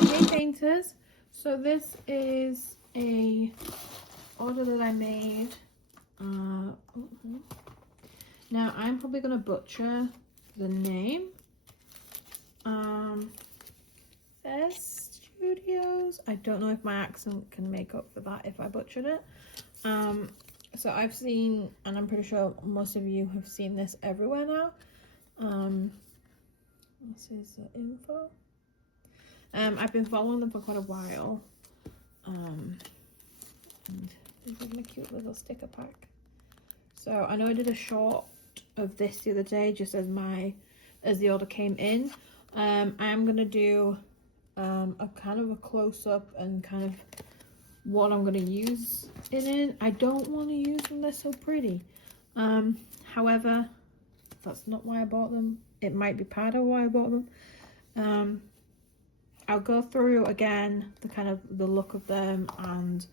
Hey painters, so this is a order that I made. Now I'm probably gonna butcher the name. Fez Studios. I don't know if my accent can make up for that if I butchered it. So I've seen, and I'm pretty sure most of you have seen this everywhere now. This is the info. I've been following them for quite a while. And this is my cute little sticker pack. So I know I did a short of this the other day, just as the order came in. I am gonna do a kind of a close-up and kind of what I'm gonna use in it. I don't want to use them, they're so pretty. However, that's not why I bought them. It might be part of why I bought them. I'll go through again the kind of the look of them and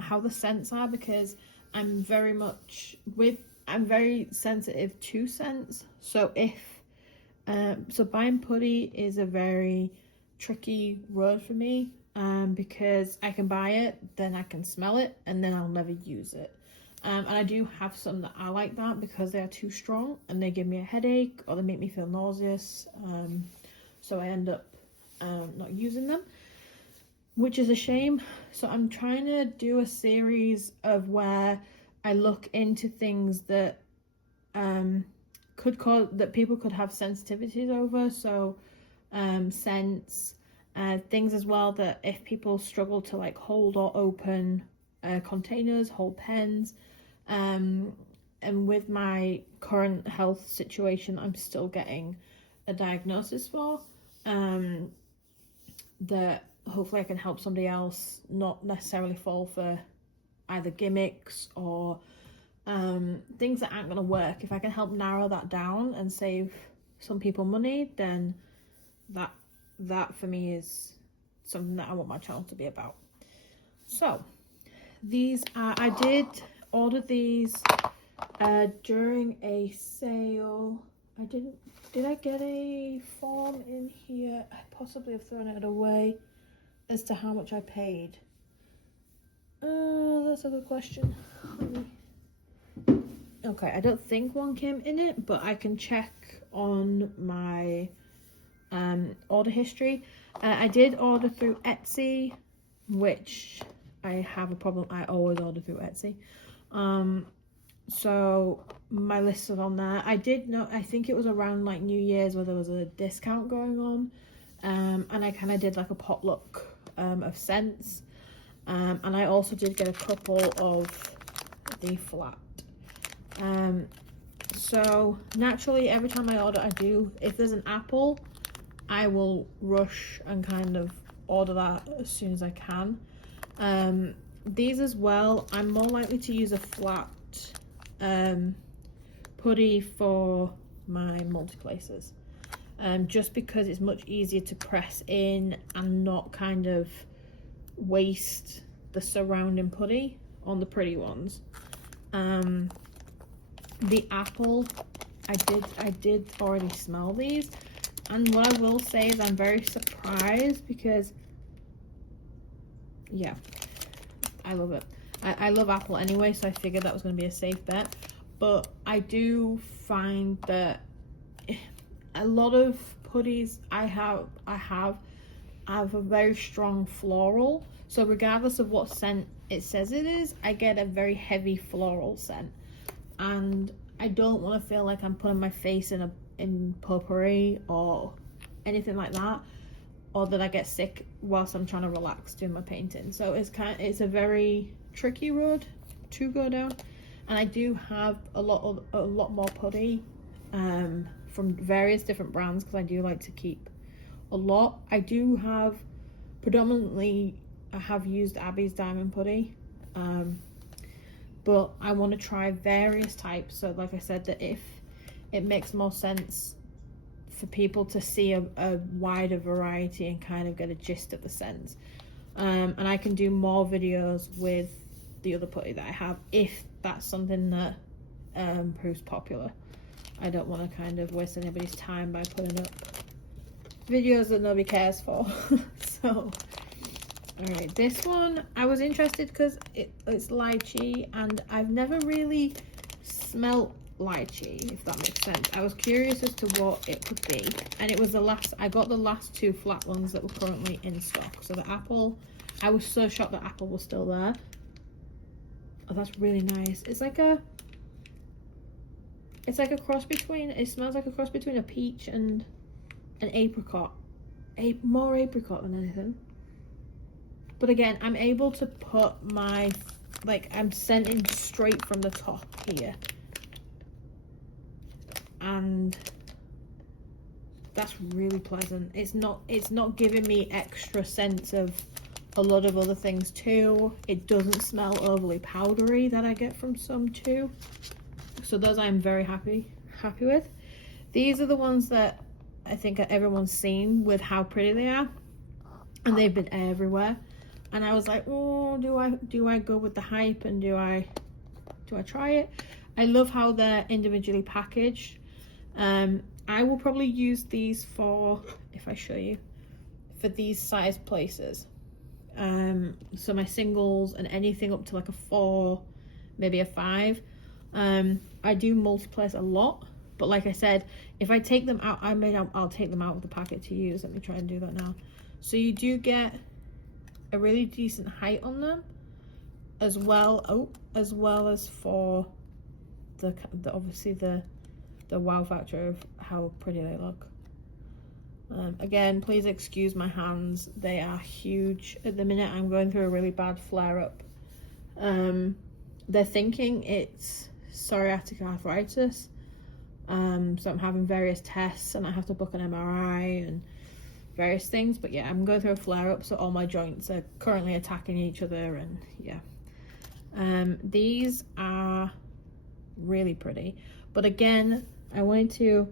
how the scents are, because I'm very sensitive to scents. So so buying putty is a very tricky road for me, because I can buy it, then I can smell it, and then I'll never use it. And I do have some that are like that because they are too strong and they give me a headache or they make me feel nauseous. So I end up not using them, which is a shame. So I'm trying to do a series of where I look into things that that people could have sensitivities over. So scents, things as well that if people struggle to like hold or open containers, hold pens, and with my current health situation, I'm still getting a diagnosis for, that hopefully I can help somebody else not necessarily fall for either gimmicks or things that aren't going to work. If I can help narrow that down and save some people money, then that for me is something that I want my channel to be about. So these are, I did order these during a sale. Did I get a form in here? I possibly have thrown it away as to how much I paid. That's a good question. Okay, I don't think one came in it, but I can check on my order history. I did order through Etsy, which I have a problem. I always order through Etsy. So my list is on there. I did know, I think it was around like New Year's where there was a discount going on, and I kind of did like a potluck of scents, and I also did get a couple of the Flat. So naturally every time I order, if there's an apple, I will rush and kind of order that as soon as I can. These as well, I'm more likely to use a Flat putty for my multi-places, just because it's much easier to press in and not kind of waste the surrounding putty on the pretty ones. The apple, I did already smell these, and what I will say is I'm very surprised because yeah, I love it. I love apple anyway, so I figured that was going to be a safe bet. But I do find that a lot of putties I have a very strong floral. So regardless of what scent it says it is, I get a very heavy floral scent. And I don't want to feel like I'm putting my face in potpourri or anything like that, or that I get sick whilst I'm trying to relax doing my painting. So it's a very tricky road to go down, and I do have a lot more putty from various different brands because I do like to keep a lot. I do have predominantly, I have used Abby's diamond putty, but I want to try various types. So like I said, that if it makes more sense for people to see a wider variety and kind of get a gist of the scents, and I can do more videos with the other putty that I have if that's something that proves popular. I don't want to kind of waste anybody's time by putting up videos that nobody cares for. So, alright, this one I was interested because it's lychee, and I've never really smelt lychee, if that makes sense. I was curious as to what it could be, and it was the last, I got the last two flat ones that were currently in stock. So the apple, I was so shocked that apple was still there. Oh, that's really nice. It's like a cross between, it smells like a cross between a peach and an apricot. More apricot than anything. But again, I'm able to put my, like, I'm scenting straight from the top here. And that's really pleasant. It's not giving me extra sense of a lot of other things too. It doesn't smell overly powdery that I get from some too. So those I'm very happy with. These are the ones that I think everyone's seen with how pretty they are, and they've been everywhere. And I was like, oh, do I go with the hype, and do I try it? I love how they're individually packaged. I will probably use these for, if I show you, for these size places. So my singles and anything up to like a 4, maybe a 5. I do multi-place a lot, but like I said, if I take them out, I'll take them out of the packet to use. Let me try and do that now. So you do get a really decent height on them, as well as for the obviously the wow factor of how pretty they look. Again, please excuse my hands, they are huge at the minute. I'm going through a really bad flare-up. They're thinking it's psoriatic arthritis, so I'm having various tests, and I have to book an MRI and various things. But yeah, I'm going through a flare-up, so all my joints are currently attacking each other, and yeah. These are really pretty, but again, I wanted to,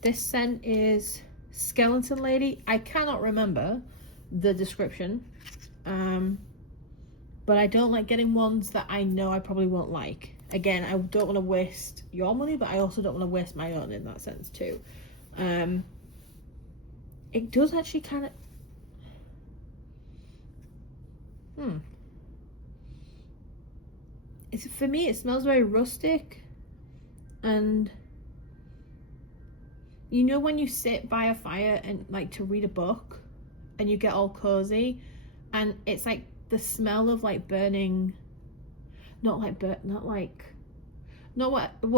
this scent is Skeleton Lady. I cannot remember the description, but I don't like getting ones that I know I probably won't like. Again, I don't want to waste your money, but I also don't want to waste my own in that sense too. It does actually kind of, it's, for me, it smells very rustic, and you know when you sit by a fire and like to read a book and you get all cozy, and it's like the smell of like burning, not what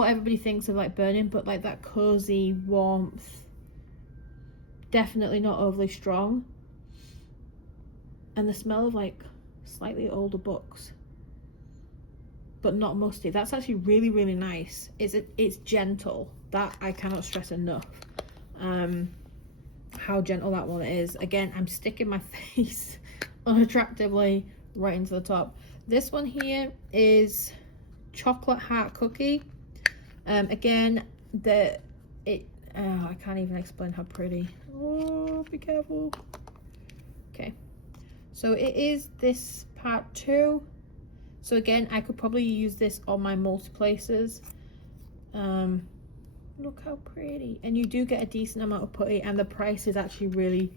everybody thinks of like burning, but like that cozy warmth, definitely not overly strong, and the smell of like slightly older books but not musty. That's actually really, really nice. It's gentle. That I cannot stress enough, how gentle that one is. Again, I'm sticking my face unattractively right into the top. This one here is Chocolate Heart Cookie. Again, I can't even explain how pretty. Oh, be careful. Okay, so it is this part 2. So again, I could probably use this on my multi-places. Look how pretty. And you do get a decent amount of putty, and the price is actually really,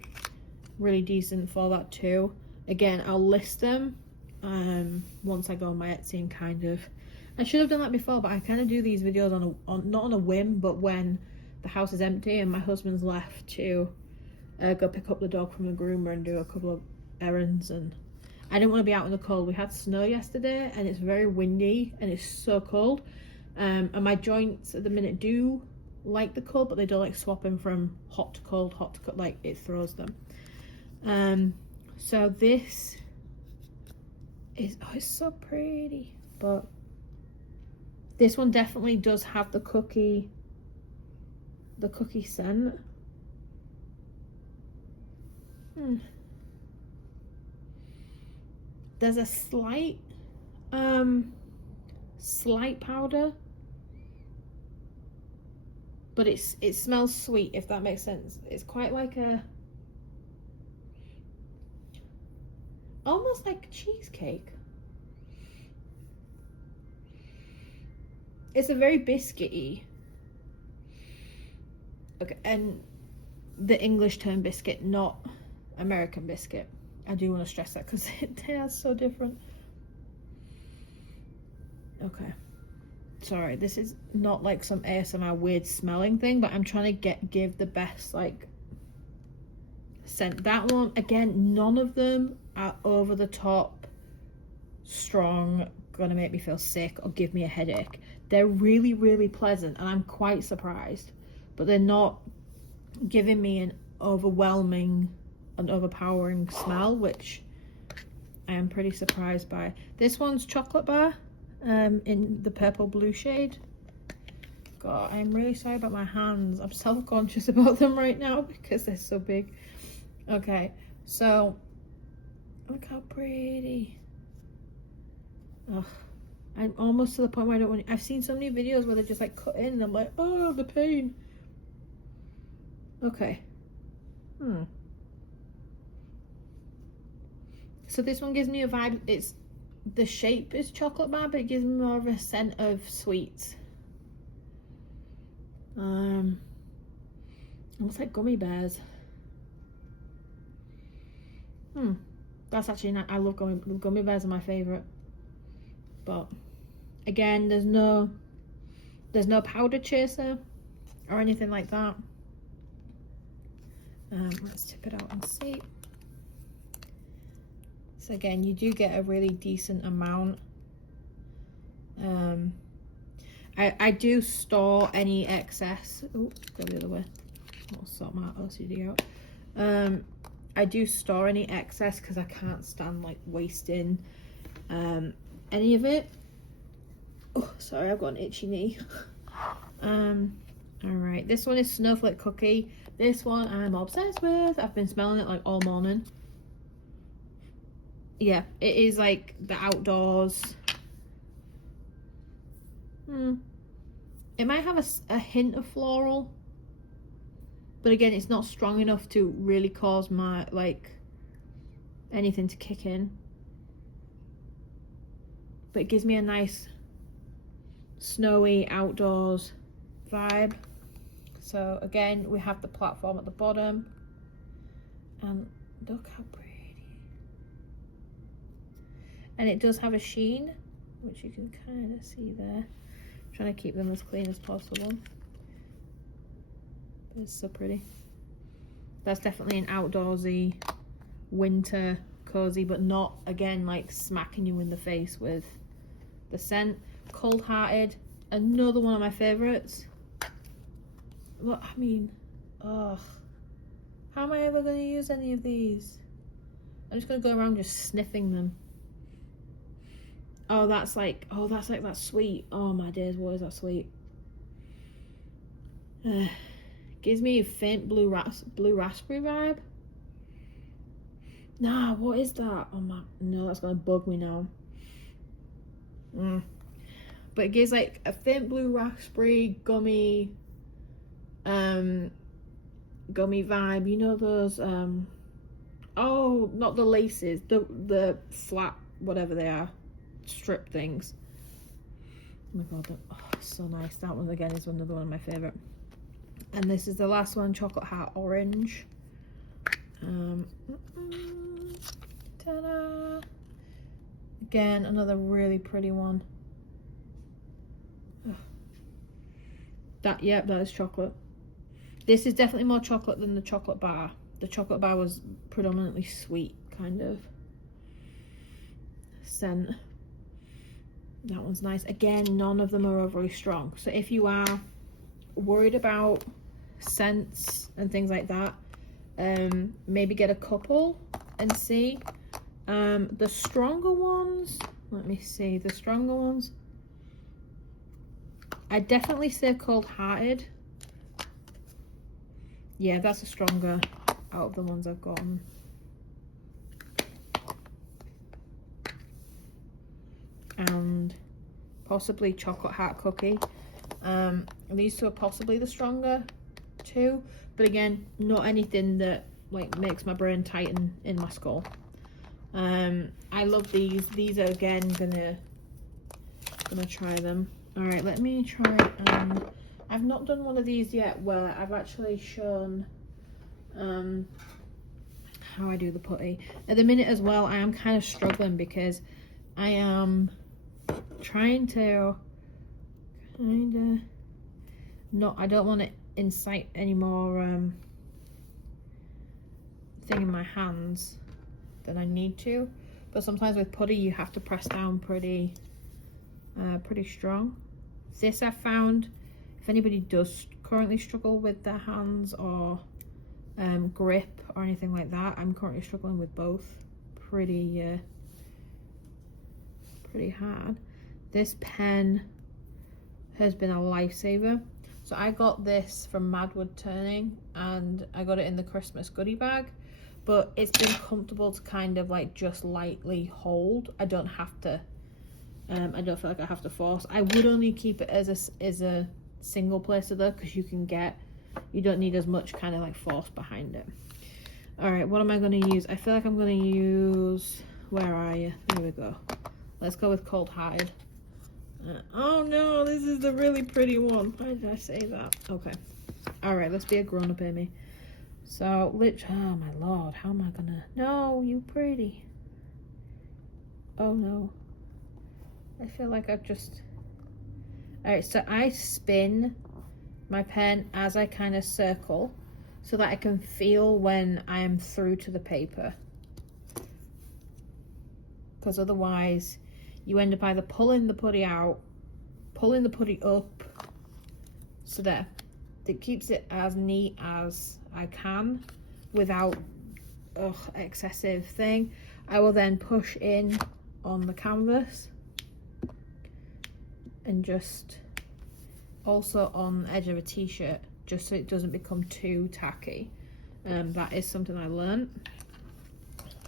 really decent for that too. Again, I'll list them once I go on my Etsy, and kind of, I should have done that before, but I kind of do these videos not on a whim, but when the house is empty and my husband's left to go pick up the dog from the groomer and do a couple of errands, and I didn't want to be out in the cold. We had snow yesterday, and it's very windy, and it's so cold. And my joints at the minute do like the cold, but they don't like swapping from hot to cold, like it throws them. So this is, oh, it's so pretty. But this one definitely does have the cookie scent. There's a slight powder, but it smells sweet, if that makes sense. It's quite like almost like cheesecake. it's a very biscuity. Okay, and the English term biscuit, not American biscuit. I do want to stress that because they are so different. Okay. Sorry, this is not like some ASMR weird smelling thing, but I'm trying to give the best like scent. That one, again, none of them are over the top strong, gonna make me feel sick or give me a headache. They're really, really pleasant, and I'm quite surprised, but they're not giving me an overwhelming and overpowering smell, which I am pretty surprised by. This one's chocolate bar, in the purple blue shade. God, I'm really sorry about my hands. I'm self-conscious about them right now because they're so big. Okay, so look how pretty. Ugh, I'm almost to the point where I don't want. I've seen so many videos where they're just like cut in, and I'm like, oh, the pain. Okay. So this one gives me a vibe. It's the shape is chocolate bar, but it gives me more of a scent of sweets. Almost like gummy bears. That's actually nice. I love gummy bears are my favorite. But again, there's no powder chaser or anything like that. Let's tip it out and see. So again, you do get a really decent amount. I do store any excess. Oh, go the other way. I'll sort my OCD out. I do store any excess because I can't stand like wasting any of it. Oh, sorry, I've got an itchy knee. All right, this one is Snowflake Cookie. This one I'm obsessed with. I've been smelling it like all morning. Yeah, it is like the outdoors. It might have a hint of floral, but again, it's not strong enough to really cause my like anything to kick in. But it gives me a nice snowy outdoors vibe. So again, we have the platform at the bottom, and look how pretty. And it does have a sheen, which you can kind of see there. I'm trying to keep them as clean as possible. But it's so pretty. That's definitely an outdoorsy, winter, cozy, but not, again, like smacking you in the face with the scent. Cold Hearted, another one of my favorites. Look, I mean, ugh. How am I ever going to use any of these? I'm just going to go around just sniffing them. Oh, that's like that sweet. Oh my days, what is that sweet? Gives me a faint blue raspberry vibe. Nah, what is that? Oh my, no, that's gonna bug me now. But it gives like a faint blue raspberry gummy vibe. You know those oh, not the laces, the flat whatever they are, strip things. Oh my god, so nice. That one again is another one of my favorite. And this is the last one, Chocolate Heart Orange. Ta-da! Again, another really pretty one. That is chocolate. This is definitely more chocolate than the chocolate bar. The chocolate bar was predominantly sweet kind of scent. That one's nice. Again, none of them are overly strong. So if you are worried about scents and things like that, maybe get a couple and see. The stronger ones, let me see, the stronger ones, I definitely say Cold Hearted. Yeah, that's a stronger out of the ones I've gotten. And possibly Chocolate Heart Cookie. These two are possibly the stronger two, but again, not anything that like makes my brain tighten in my skull. I love these. These are again gonna try them. All right, let me try. I've not done one of these yet where I've actually shown how I do the putty. At the minute as well, I am kind of struggling because I am trying to kind of not, I don't want to incite any more thing in my hands than I need to, but sometimes with putty you have to press down pretty strong. This I've found, if anybody does currently struggle with their hands or grip or anything like that, I'm currently struggling with both pretty hard. This pen has been a lifesaver. So I got this from Madwood Turning and I got it in the Christmas goodie bag, but it's been comfortable to kind of like just lightly hold. I don't have to I don't feel like I have to force. I would only keep it as a single placer though, because you don't need as much kind of like force behind it. All right, what am I going to use? I feel like I'm going to use, where are you? There we go. Let's go with Cold Hide. Oh no, this is the really pretty one. Why did I say that? Okay. All right, let's be a grown-up, Amy. So, oh my lord, how am I gonna? No, you pretty. Oh no. I feel like I've just... All right, so I spin my pen as I kind of circle so that I can feel when I am through to the paper. Because otherwise you end up either pulling the putty out, pulling the putty up, so that it keeps it as neat as I can without excessive thing. I will then push in on the canvas and just also on the edge of a t-shirt, just so it doesn't become too tacky. That is something I learned.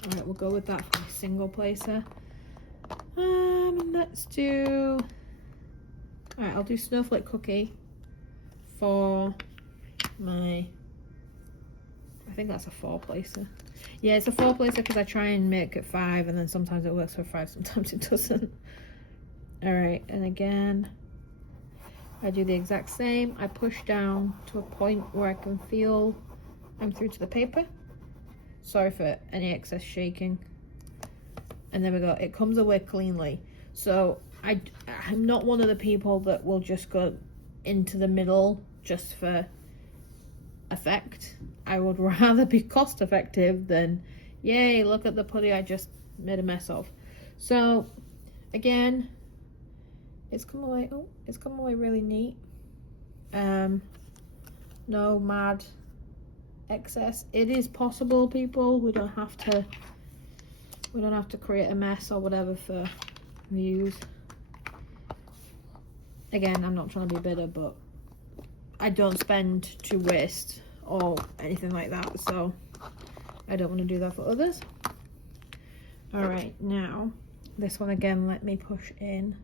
All right, we'll go with that for my single placer. Let's do, all right, I'll do Snowflake Cookie for my, I think that's a 4 placer. Yeah, it's a 4 placer because I try and make it 5 and then sometimes it works for 5, sometimes it doesn't. All right, and again, I do the exact same. I push down to a point where I can feel I'm through to the paper. Sorry for any excess shaking. And there we go, it comes away cleanly. So I'm not one of the people that will just go into the middle just for effect. I would rather be cost effective than, yay, look at the putty I just made a mess of. So again, it's come away, oh, it's come away really neat. No mad excess. It is possible, people. We don't have to create a mess or whatever for views. Again, I'm not trying to be bitter, but I don't spend to waste or anything like that, so I don't want to do that for others. All right, now this one again, let me push in.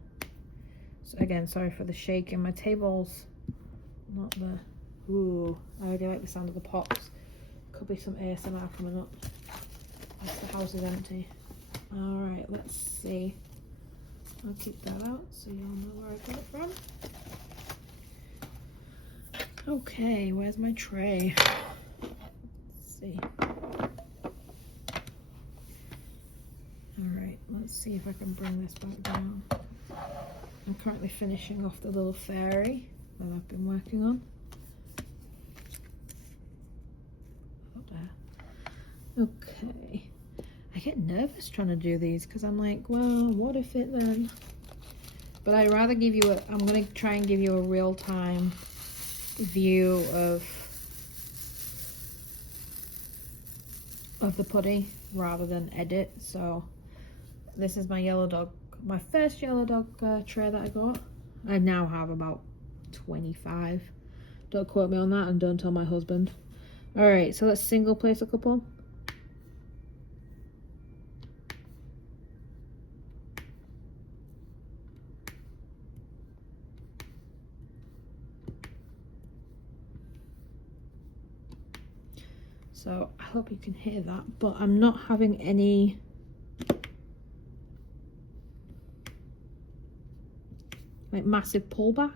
So again, sorry for the shaking. My table's not the, ooh, I already like the sound of the pops. Could be some ASMR coming up. The house is empty. All right, let's see. I'll keep that out so you'll know where I got it from. Okay, where's my tray? Let's see. All right, let's see if I can bring this back down. I'm currently finishing off the little fairy that I've been working on. Okay. I get nervous trying to do these because I'm like, well, what if it then? But I'd rather give you I'm going to try and give you a real-time view of the putty rather than edit. So this is my yellow dog, my first yellow dog tray that I got. I now have about 25. Don't quote me on that and don't tell my husband. All right, so let's single place a couple. So I hope you can hear that, but I'm not having any like massive pullback.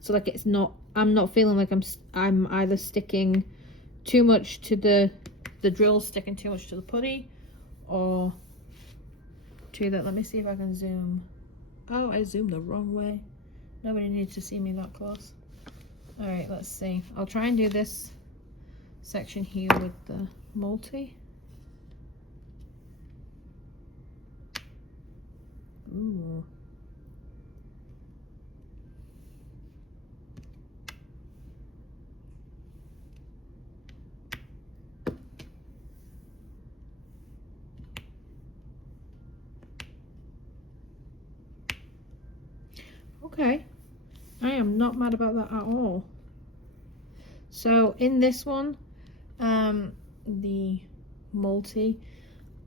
So like it's not, I'm not feeling like I'm either sticking too much to the drill, sticking too much to the putty, or to that. Let me see if I can zoom. Oh, I zoomed the wrong way. Nobody needs to see me that close. All right, let's see. I'll try and do this section here with the multi. Ooh. Okay, I am not mad about that at all. So in this one, the multi,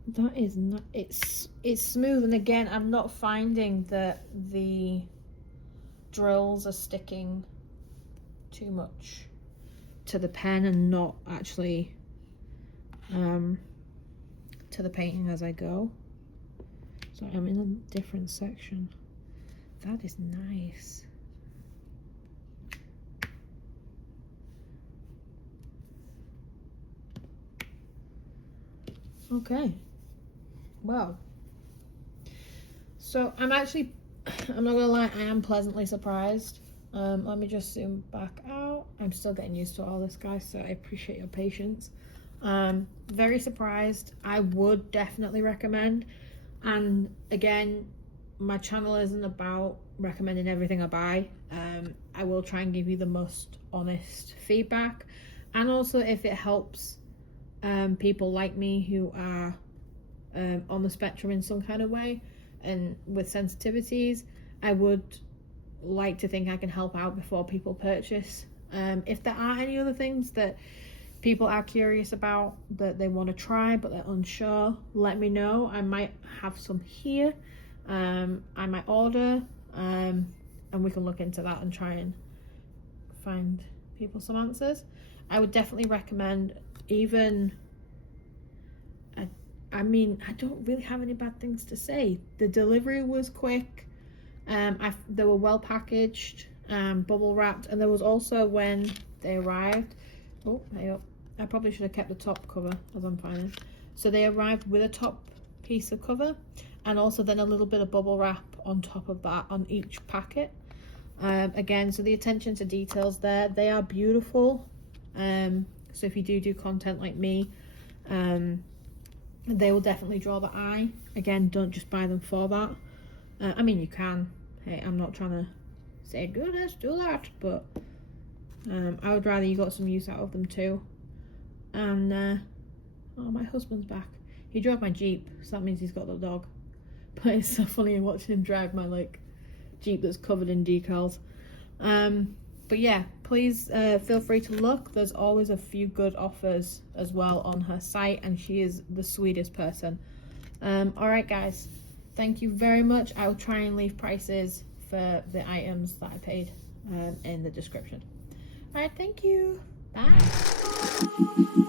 that is not, it's smooth, and again, I'm not finding that the drills are sticking too much to the pen and not actually to the painting as I go. So I'm in a different section. That is nice. Okay, well, so I'm not gonna lie, I am pleasantly surprised. Let me just zoom back out. I'm still getting used to all this, guys, so I appreciate your patience. Very surprised. I would definitely recommend, and again, my channel isn't about recommending everything I buy. I will try and give you the most honest feedback, and also if it helps people like me who are on the spectrum in some kind of way and with sensitivities, I would like to think I can help out before people purchase. If there are any other things that people are curious about that they want to try but they're unsure, let me know. I might have some here. I might order, and we can look into that and try and find people some answers. I would definitely recommend, even, I mean, I don't really have any bad things to say. The delivery was quick. They were well packaged, bubble wrapped, and there was also, when they arrived, oh, hey up, I probably should have kept the top cover as I'm finding. So they arrived with a top piece of cover, and also then a little bit of bubble wrap on top of that on each packet. Again, so the attention to details there, they are beautiful. So if you do content like me, they will definitely draw the eye. Again, don't just buy them for that. I mean, you can. Hey, I'm not trying to say do this, do that, but I would rather you got some use out of them too. And oh, my husband's back. He drove my Jeep, so that means he's got the dog. But it's so funny watching him drive my like Jeep that's covered in decals. But yeah, please feel free to look. There's always a few good offers as well on her site, and she is the sweetest person. All right, guys, thank you very much. I'll try and leave prices for the items that I paid in the description. All right, thank you. Bye.